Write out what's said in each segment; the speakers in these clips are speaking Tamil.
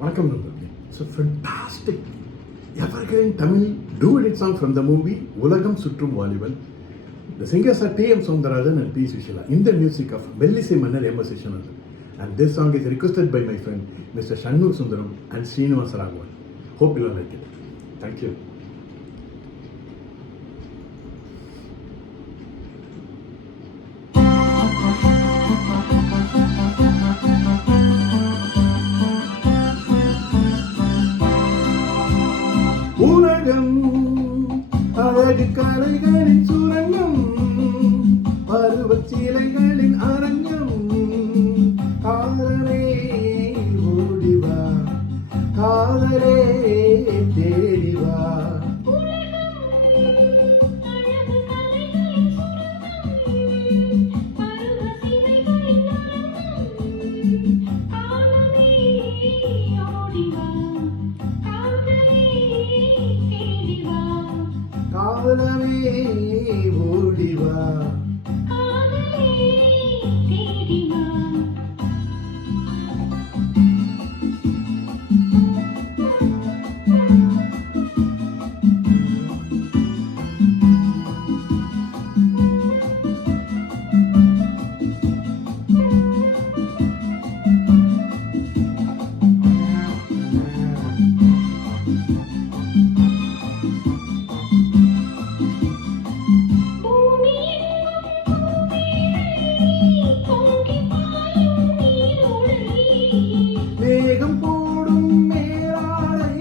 வணக்கம் நண்பர்களே. It's a fantastic evergreen Tamil duet song from the movie உலகம் சுற்றும் வாலிபன். The singers are T.M. Soundarajan and P. Sushila in the music of Mellisai Mannar M.S. Vishwanathan. And this song is requested by my friend Mr. Shanmugh Sundaram and Srinivas Raghavan. Hope you all like it. Thank you. உலகம் அழகு கலைகளின் சுரங்கம், பருவச் சிலைகளின் அரங்கம். காதலே ஓடிவா, காதலே தேடிவா. காதலே ஓடிவா. மேகம் போடும் மேலாடை,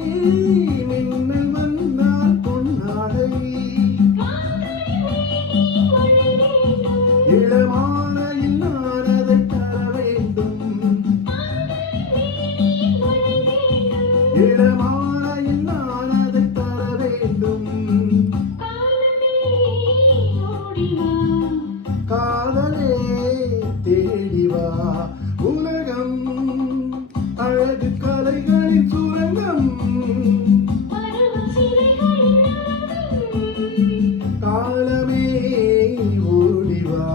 மின்னல் வந்தால் பொன்னாடை. இளமாலையில் நான் அதை தர வேண்டும், இளமாலையில் நான் அதை தர வேண்டும். காதலே தேடிவா. உலகம் அழகு கலைகளின் சுரங்கம், காலமே ஓடிவா.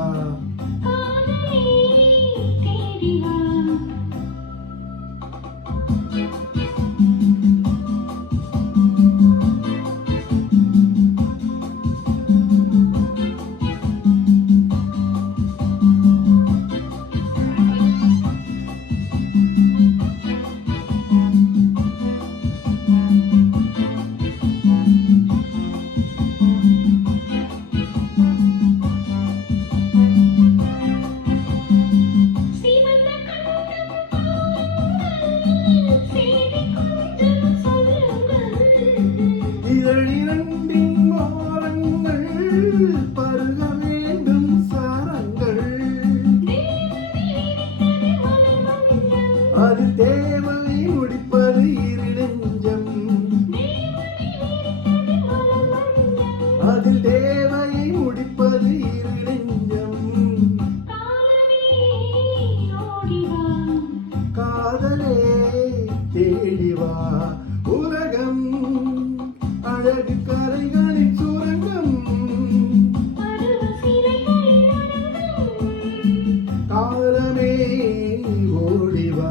இதழிரண்டின் ஓரங்கள் பருக வேண்டும் சாரங்கள், அது தேவை முடிப்பது இரு நெஞ்சம், அதில் தேவையை முடிப்பது இரு நெஞ்சம். காதலே தேடிவா. உலகம் அழகு கலைகளின் சுரங்கம், காலமே ஓடிவா.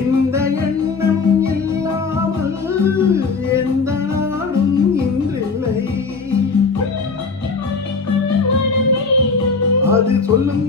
இந்த எண்ணம் இல்லாமல் எந்த நாடும் இன்றில்லை, அது சொல்லும்